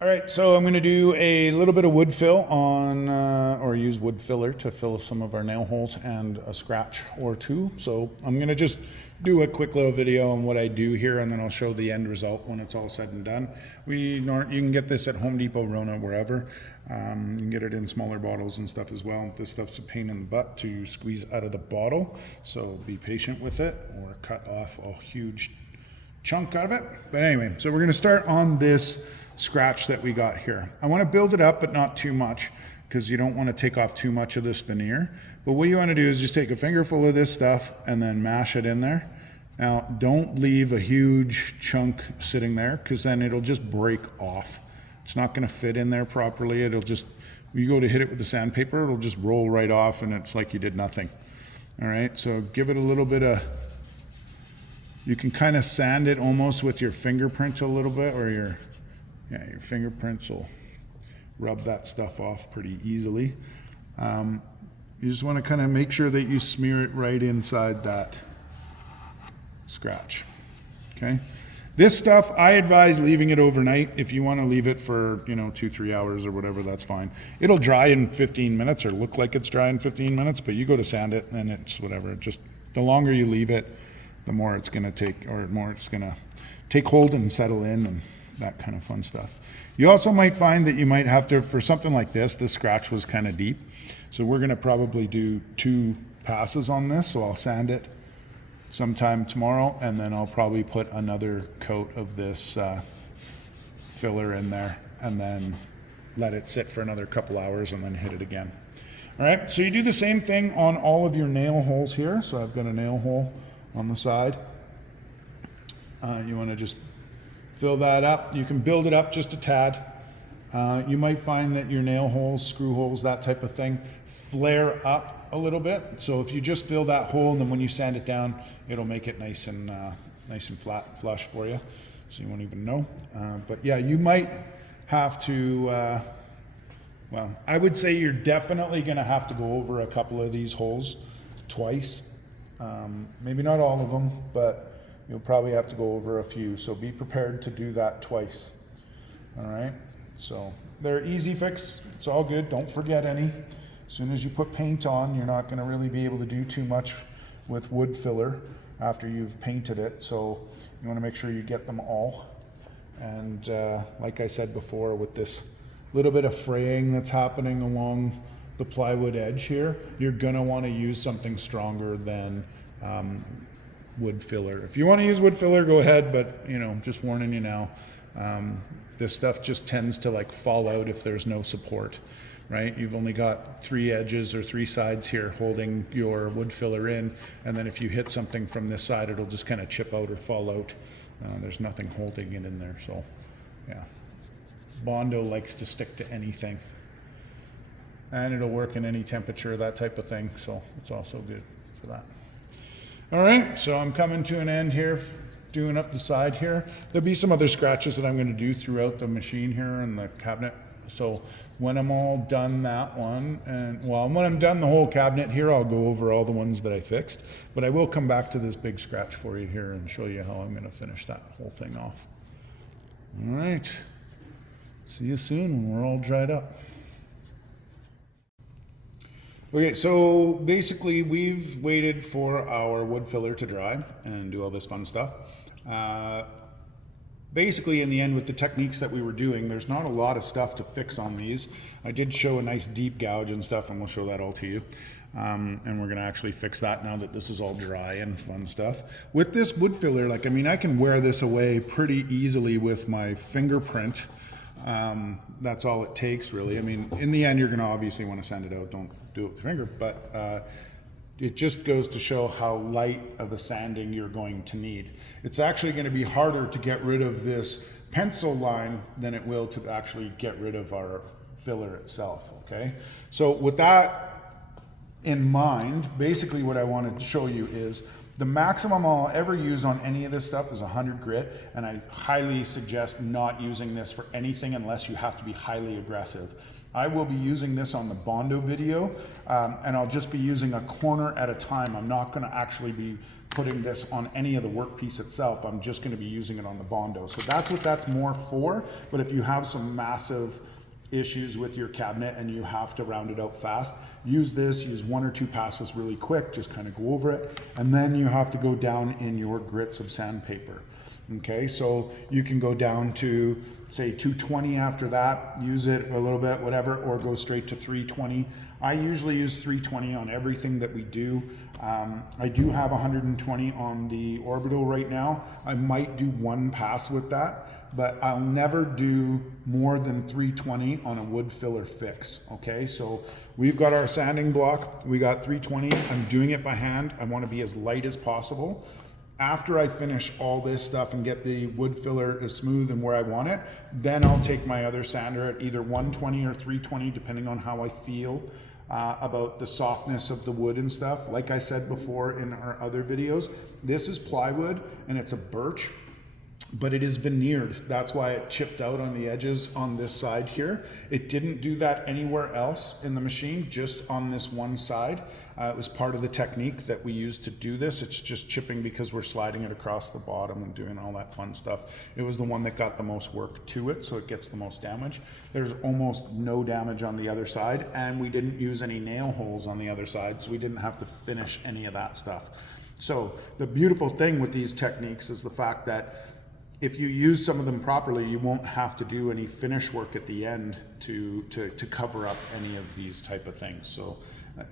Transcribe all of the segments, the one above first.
All right, so I'm going to do a little bit of wood fill on, or use wood filler to fill some of our nail holes and a scratch or two. So I'm going to just do a quick little video on what I do here, and then I'll show the end result when it's all said and done. You can get this at Home Depot, Rona, wherever. You can get it in smaller bottles and stuff as well. This stuff's a pain in the butt to squeeze out of the bottle, so be patient with it or cut off a huge chunk out of it. But anyway, so we're going to start on this scratch that we got here. I want to build it up, but not too much, because you don't want to take off too much of this veneer. But what you want to do is just take a fingerful of this stuff and then mash it in there. Now, don't leave a huge chunk sitting there, because then it'll just break off. It's not going to fit in there properly. It'll just, when you go to hit it with the sandpaper, it'll just roll right off, and it's like you did nothing. All right, so give it a little bit of, you can kind of sand it almost with your fingerprint a little bit, or your fingerprints will rub that stuff off pretty easily. You just want to kind of make sure that you smear it right inside that scratch. Okay. This stuff, I advise leaving it overnight. If you want to leave it for, 2-3 hours or whatever, that's fine. It'll dry in 15 minutes or look like it's dry in 15 minutes, but you go to sand it and it's whatever. Just the longer you leave it, the more it's going to take, or more it's going to take hold and settle in and that kind of fun stuff. You also might find that you might have to, for something like this scratch was kind of deep. So we're going to probably do 2 passes on this. So I'll sand it sometime tomorrow, and then I'll probably put another coat of this filler in there, and then let it sit for another couple hours and then hit it again. All right, so you do the same thing on all of your nail holes here. So I've got a nail hole on the side. You want to just fill that up. You can build it up just a tad. You might find that your nail holes, screw holes, that type of thing, flare up a little bit. So if you just fill that hole, and then when you sand it down, it'll make it nice and flat, flush for you. So you won't even know. But yeah, you might have to, well, I would say you're definitely going to have to go over a couple of these holes twice. Maybe not all of them, but you'll probably have to go over a few. So be prepared to do that twice. All right. So they're easy fix. It's all good. Don't forget any. As soon as you put paint on, you're not going to really be able to do too much with wood filler after you've painted it. So you want to make sure you get them all. And like I said before, with this little bit of fraying that's happening along the plywood edge here, you're going to want to use something stronger than wood filler. If you want to use wood filler, go ahead, but just warning you now, this stuff just tends to like fall out if there's no support, right? You've only got 3 edges or 3 sides here holding your wood filler in, and then if you hit something from this side, it'll just kind of chip out or fall out. There's nothing holding it in there. So yeah, Bondo likes to stick to anything, and it'll work in any temperature, that type of thing. So it's also good for that. All right, so I'm coming to an end here, doing up the side here. There'll be some other scratches that I'm going to do throughout the machine here and the cabinet. So when I'm all done that one, and well, when I'm done the whole cabinet here, I'll go over all the ones that I fixed. But I will come back to this big scratch for you here and show you how I'm going to finish that whole thing off. All right, see you soon when we're all dried up. Okay, so basically we've waited for our wood filler to dry and do all this fun stuff. Basically in the end, with the techniques that we were doing, there's not a lot of stuff to fix on these. I did show a nice deep gouge and stuff, and we'll show that all to you. And we're gonna actually fix that now that this is all dry and fun stuff. With this wood filler, I can wear this away pretty easily with my fingerprint. That's all it takes, really. In the end, you're going to obviously want to sand it out. Don't do it with your finger, but it just goes to show how light of a sanding you're going to need. It's actually going to be harder to get rid of this pencil line than it will to actually get rid of our filler itself, okay? So with that in mind, basically what I wanted to show you is the maximum I'll ever use on any of this stuff is 100 grit, and I highly suggest not using this for anything unless you have to be highly aggressive. I will be using this on the Bondo video, and I'll just be using a corner at a time. I'm not going to actually be putting this on any of the workpiece itself. I'm just going to be using it on the Bondo. So that's what that's more for. But if you have some massive issues with your cabinet and you have to round it out fast, use this, use 1 or 2 passes really quick, just kind of go over it, and then you have to go down in your grits of sandpaper. Okay, so you can go down to say 220 after that, use it a little bit, whatever, or go straight to 320. I usually use 320 on everything that we do. I do have 120 on the orbital right now. I might do 1 pass with that, but I'll never do more than 320 on a wood filler fix. Okay, so we've got our sanding block, we got 320. I'm doing it by hand. I want to be as light as possible. After I finish all this stuff and get the wood filler as smooth and where I want it, then I'll take my other sander at either 120 or 320, depending on how I feel about the softness of the wood and stuff. Like I said before in our other videos, this is plywood and it's a birch, but it is veneered. That's why it chipped out on the edges on this side here. It didn't do that anywhere else in the machine, just on this one side. It was part of the technique that we used to do this. It's just chipping because we're sliding it across the bottom and doing all that fun stuff. It was the one that got the most work to it, so it gets the most damage. There's almost no damage on the other side, and we didn't use any nail holes on the other side, so we didn't have to finish any of that stuff. So the beautiful thing with these techniques is the fact that if you use some of them properly, you won't have to do any finish work at the end to cover up any of these type of things. So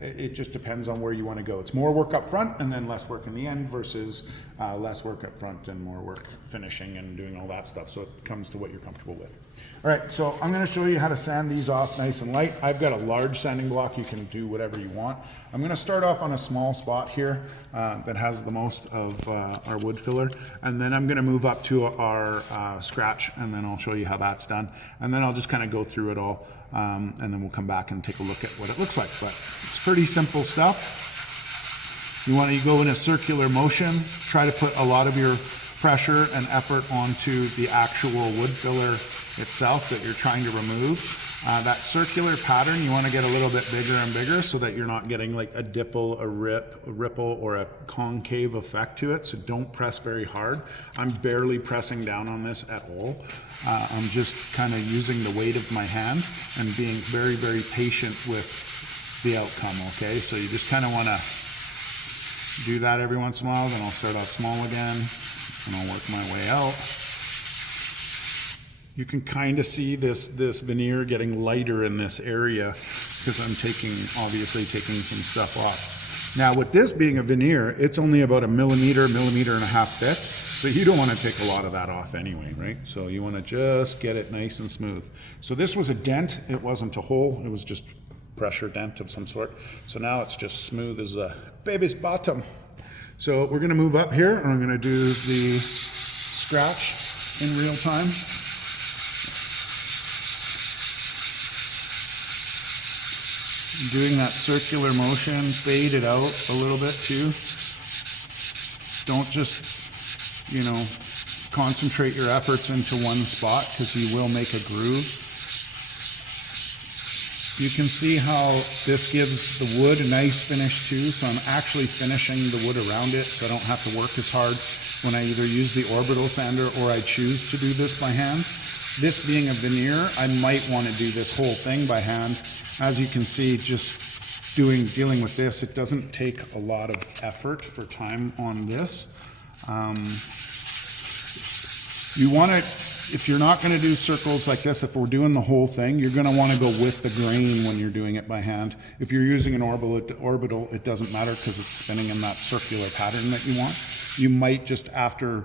it just depends on where you want to go. It's more work up front and then less work in the end versus less work up front and more work finishing and doing all that stuff. So it comes to what you're comfortable with. All right, so I'm going to show you how to sand these off nice and light. I've got a large sanding block. You can do whatever you want. I'm going to start off on a small spot here that has the most of our wood filler. And then I'm going to move up to our scratch, and then I'll show you how that's done. And then I'll just kind of go through it all. And then we'll come back and take a look at what it looks like. But it's pretty simple stuff. You want to go in a circular motion. Try to put a lot of your pressure and effort onto the actual wood filler itself that you're trying to remove. That circular pattern, you want to get a little bit bigger and bigger so that you're not getting like a dimple, a ripple, or a concave effect to it. So don't press very hard. I'm barely pressing down on this at all. I'm just kind of using the weight of my hand and being very, very patient with the outcome, okay? So you just kind of want to do that every once in a while. Then I'll start off small again and I'll work my way out. You can kind of see this veneer getting lighter in this area because I'm obviously taking some stuff off. Now with this being a veneer, it's only about a millimeter and a half thick. So you don't want to take a lot of that off anyway, right? So you want to just get it nice and smooth. So this was a dent. It wasn't a hole. It was just pressure dent of some sort. So now it's just smooth as a baby's bottom. So we're going to move up here and I'm going to do the scratch in real time. Doing that circular motion, fade it out a little bit too. Don't just, concentrate your efforts into one spot because you will make a groove. You can see how this gives the wood a nice finish too, so I'm actually finishing the wood around it so I don't have to work as hard when I either use the orbital sander or I choose to do this by hand. This being a veneer, I might want to do this whole thing by hand. As you can see, just dealing with this, it doesn't take a lot of effort for time on this. You want to, if you're not going to do circles like this, if we're doing the whole thing, you're going to want to go with the grain when you're doing it by hand. If you're using an orbital, it doesn't matter because it's spinning in that circular pattern that you want. You might just, after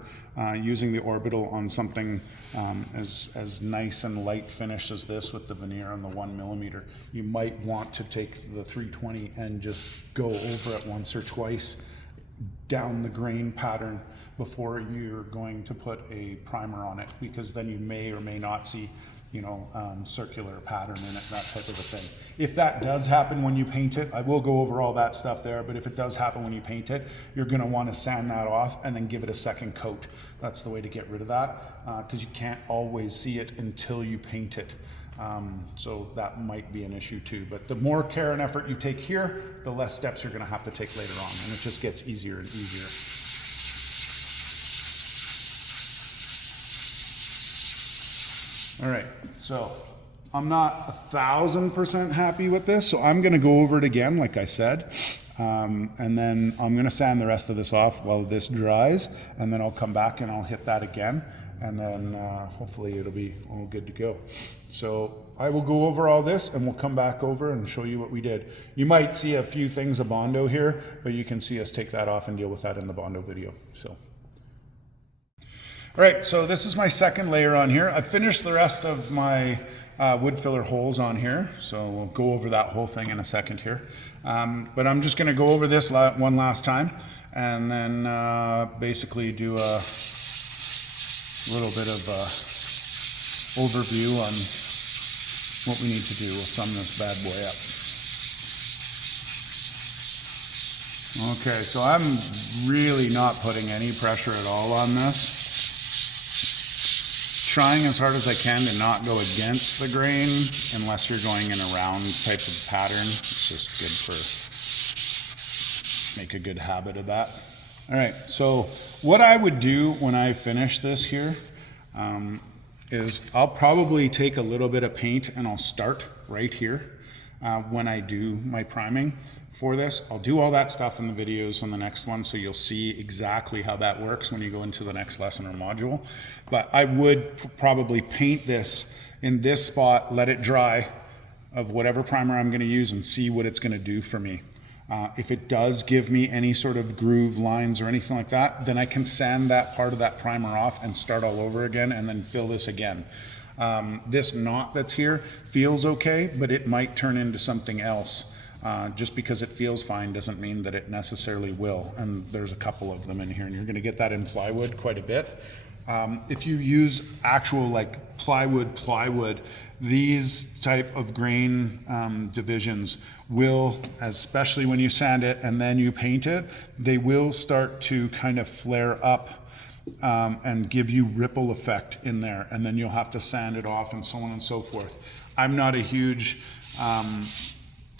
using the orbital on something as nice and light finish as this with the veneer on the 1 millimeter, you might want to take the 320 and just go over it once or twice down the grain pattern before you're going to put a primer on it, because then you may or may not see circular pattern in it, that type of a thing. If that does happen when you paint it, I will go over all that stuff there, but if it does happen when you paint it, you're gonna wanna sand that off and then give it a second coat. That's the way to get rid of that, because you can't always see it until you paint it. So that might be an issue too. But the more care and effort you take here, the less steps you're gonna have to take later on, and it just gets easier and easier. All right, so I'm not 1000% happy with this, so I'm gonna go over it again, like I said, and then I'm gonna sand the rest of this off while this dries, and then I'll come back and I'll hit that again, and then hopefully it'll be all good to go. So I will go over all this and we'll come back over and show you what we did. You might see a few things of Bondo here, but you can see us take that off and deal with that in the Bondo video. So. All right, so this is my second layer on here. I finished the rest of my wood filler holes on here, so we'll go over that whole thing in a second here. But I'm just gonna go over this one last time and then basically do a little bit of overview on what we need to do. We'll sum this bad boy up. Okay, so I'm really not putting any pressure at all on this. Trying as hard as I can to not go against the grain unless you're going in a round type of pattern. It's just good for, make a good habit of that. All right, so what I would do when I finish this here is I'll probably take a little bit of paint and I'll start right here when I do my priming for this. I'll do all that stuff in the videos on the next one, so you'll see exactly how that works when you go into the next lesson or module. But I would probably paint this in this spot, let it dry of whatever primer I'm gonna use and see what it's gonna do for me. If it does give me any sort of groove lines or anything like that, then I can sand that part of that primer off and start all over again and then fill this again. This knot that's here feels okay, but it might turn into something else. Just because it feels fine doesn't mean that it necessarily will. And there's a couple of them in here, and you're gonna get that in plywood quite a bit. If you use actual like plywood, these type of grain divisions will, especially when you sand it and then you paint it, they will start to kind of flare up and give you ripple effect in there, and then you'll have to sand it off and so on and so forth. I'm not a huge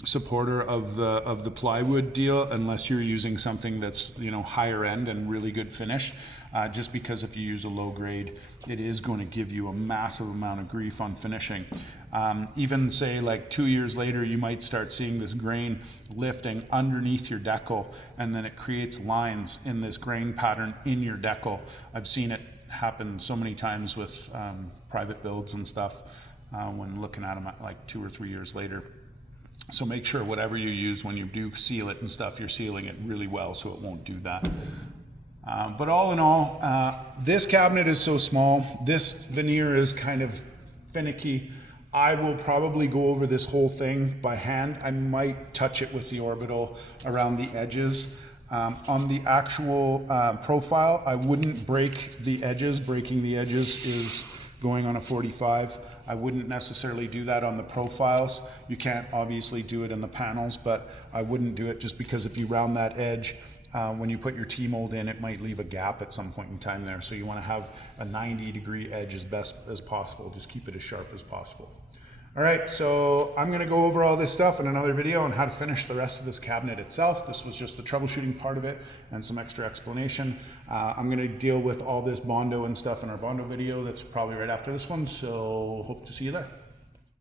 supporter of the plywood deal unless you're using something that's higher end and really good finish, just because if you use a low grade, it is going to give you a massive amount of grief on finishing. Even say like 2 years later, you might start seeing this grain lifting underneath your decal, and then it creates lines in this grain pattern in your decal. I've seen it happen so many times with private builds and stuff when looking at them at like 2 or 3 years later. So make sure whatever you use when you do seal it and stuff, you're sealing it really well so it won't do that. But all in all, this cabinet is so small. This veneer is kind of finicky. I will probably go over this whole thing by hand. I might touch it with the orbital around the edges. On the actual profile, I wouldn't break the edges. Breaking the edges is going on a 45. I wouldn't necessarily do that on the profiles. You can't obviously do it in the panels, but I wouldn't do it just because if you round that edge, when you put your T-mold in, it might leave a gap at some point in time there. So you want to have a 90-degree edge as best as possible. Just keep it as sharp as possible. All right, so I'm gonna go over all this stuff in another video on how to finish the rest of this cabinet itself. This was just the troubleshooting part of it and some extra explanation. I'm gonna deal with all this Bondo and stuff in our Bondo video. That's probably right after this one, so hope to see you there.